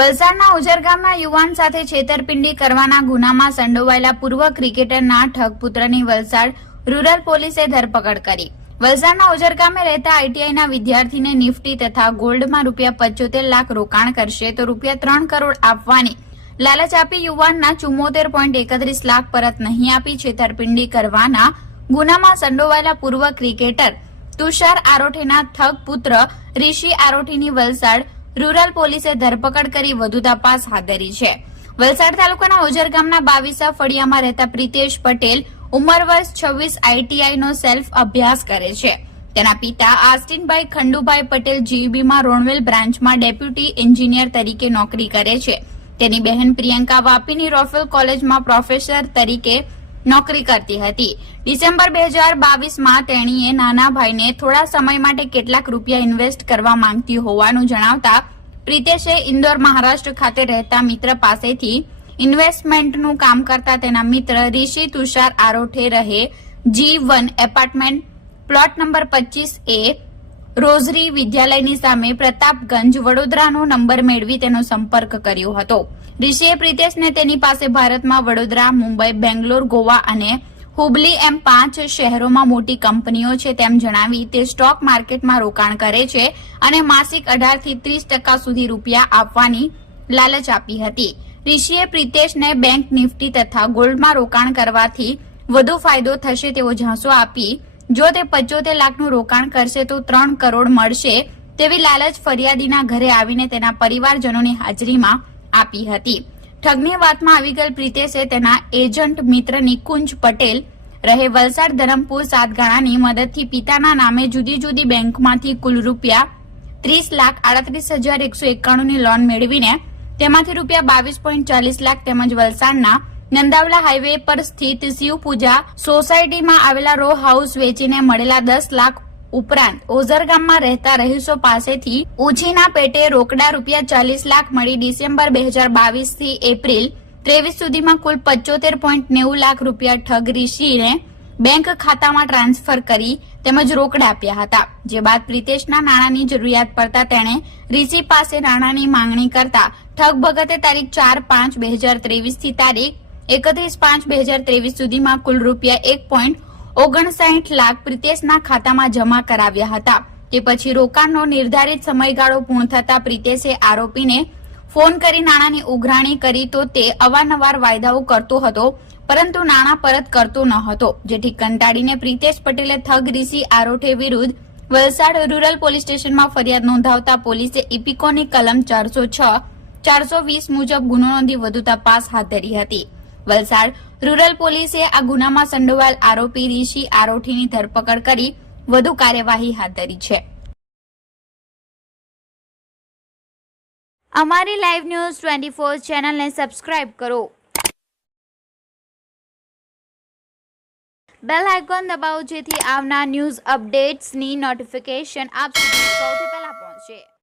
વલસાડના ઉજર ગામના યુવાન સાથે છેતરપિંડી કરવાના ગુનામાં સંડોવાયેલા પૂર્વ ક્રિકેટરના ઠગ પુત્રની વલસાડ રૂરલ પોલીસે ધરપકડ કરી. વલસાડના ઉજર ગામે રહેતા આઈટીઆઈના વિદ્યાર્થીને નિફ્ટી તથા ગોલ્ડમાં રૂપિયા પચોતેર લાખ રોકાણ કરશે તો રૂપિયા ત્રણ કરોડ આપવાની લાલચ આપી યુવાનના ચુમ્મોતેર પોઈન્ટ એકત્રીસ લાખ પરત નહીં આપી છેતરપિંડી કરવાના ગુનામાં સંડોવાયેલા પૂર્વ ક્રિકેટર તુષાર આરોઠીના ઠગ પુત્ર રિષિ આરોઠીની વલસાડ રૂરલ પોલીસે ધરપકડ કરી વધુ તપાસ હાથ ધરી છે. વલસાડ તાલુકાના ઓજર ગામના બાવીસા ફળિયામાં રહેતા પ્રિતેશ પટેલ ઉંમર વર્ષ છવ્વીસ આઈટીઆઈ નો સેલ્ફ અભ્યાસ કરે છે. તેના પિતા આસ્ટિનભાઈ ખંડુભાઈ પટેલ જીબીમાં રોણવેલ બ્રાન્ચમાં ડેપ્યુટી એન્જિનિયર તરીકે નોકરી કરે છે. તેની બહેન પ્રિયંકા વાપીની રોફેલ કોલેજમાં પ્રોફેસર તરીકે નોકરી કરતી હતી. ડિસેમ્બર બે હજાર બાવીસમાં તેણીએ નાના ભાઈને થોડા સમય માટે કેટલાક રૂપિયા ઇન્વેસ્ટ કરવા માંગતી હોવાનું જણાવતા પ્રિતેશે ઇન્દોર મહારાષ્ટ્ર ખાતે રહેતા મિત્ર પાસેથી ઇન્વેસ્ટમેન્ટનું કામ કરતા તેના મિત્ર રિષિ તુષાર આરોઠે રહે G one apartment, plot number પચીસ એ રોઝરી વિદ્યાલયની સામે પ્રતાપગંજ વડોદરાનો નંબર મેળવી તેનો સંપર્ક કર્યો હતો. રિષિએ પ્રિતેશને તેની પાસે ભારતમાં વડોદરા, મુંબઈ, બેંગ્લોર, ગોવા અને હુબલી એમ પાંચ શહેરોમાં મોટી કંપનીઓ છે તેમ જણાવી તે સ્ટોક માર્કેટમાં રોકાણ કરે છે અને માસિક અઢારથી ત્રીસ ટકા સુધી રૂપિયા આપવાની લાલચ આપી હતી. રિષિએ પ્રિતેશને બેંક નિફ્ટી તથા ગોલ્ડમાં રોકાણ કરવાથી વધુ ફાયદો થશે તેવો ઝાંસો આપી જો તે પંચોતેર લાખનું રોકાણ કરશે તો ત્રણ કરોડ મળશે તેવી લાલચ ફરિયાદીના ઘરે આવીને તેના પરિવારજનોની હાજરીમાં આપી હતી. ઠગની વાતમાં આવી ગયેલ પ્રિતેશે તેના એજન્ટ મિત્ર નિકુંજ પટેલ રહે વલસાડ ધરમપુર સાતગાણાની મદદથી પિતાના નામે જુદી જુદી બેંકમાંથી કુલ રૂપિયા ત્રીસ લાખ આડત્રીસ હજાર એકસો એકાણુંની લોન મેળવીને તેમાંથી રૂપિયા બાવીસ પોઈન્ટ ચાલીસ લાખ તેમજ વલસાડના નંદાવલા હાઈવે પર સ્થિત શિવપૂજા સોસાયટીમાં આવેલા રો હાઉસ વેચીને મળેલા દસ લાખ ઉપરાંત ઓઝર ગામમાં રહેતા રહીશો પાસેથી ઉછીના પેટે રોકડા રૂપિયા ચાલીસ લાખ મળી ડિસેમ્બર બે હજાર બાવીસથી એપ્રિલ ત્રેવીસ સુધીમાં કુલ પચોતેર પોઈન્ટ નેવું લાખ રૂપિયા ઠગ ઋષિને બેંક ખાતામાં ટ્રાન્સફર કરી તેમજ રોકડા આપ્યા હતા. જે બાદ પ્રિતેશના નાણાંની જરૂરિયાત પડતા તેણે રિષિ પાસે નાણાંની માંગણી કરતા ઠગ ભગતે તારીખ ચાર પાંચ બે હજાર ત્રેવીસથી તારીખ એકત્રીસ પાંચ બે હજાર ત્રેવીસ સુધીમાં કુલ રૂપિયા એક પોઈન્ટ ઓગણસાઠ લાખ પ્રિતેશના ખાતામાં જમા કરાવ્યા હતા. તે પછી રોકાણનો નિર્ધારિત સમયગાળો પૂર્ણ થતા પ્રિતેશે આરોપીને ફોન કરી નાણાંની ઉઘરાણી કરી તો તે અવારનવાર વાયદાઓ કરતો હતો, પરંતુ નાણાં પરત કરતો ન હતો. જેથી કંટાળીને પ્રિતેશ પટેલે થગ રીસી આરોઠે વિરુદ્ધ વલસાડ રૂરલ પોલીસ સ્ટેશનમાં ફરિયાદ નોંધાવતા પોલીસે ઇપિકોની કલમ ચારસો છ, ચારસો વીસ મુજબ ગુનો નોંધી વધુ તપાસ હાથ ધરી હતી. વલસાડ રૂરલ પોલીસે આ ગુનામાં સંડોવાયેલ આરોપી રિષિ આરોઠીની ધરપકડ કરી વધુ કાર્યવાહી હાથ ધરી છે. અમારી લાઈવ ન્યૂઝ ટ્વેન્ટી ફોર ચેનલને સબસ્ક્રાઇબ કરો. બેલ આઇકોન દબાવો જેથી આવનાર ન્યૂઝ અપડેટ્સની નોટિફિકેશન આપ સુધી સૌથી પહેલા પહોંચે.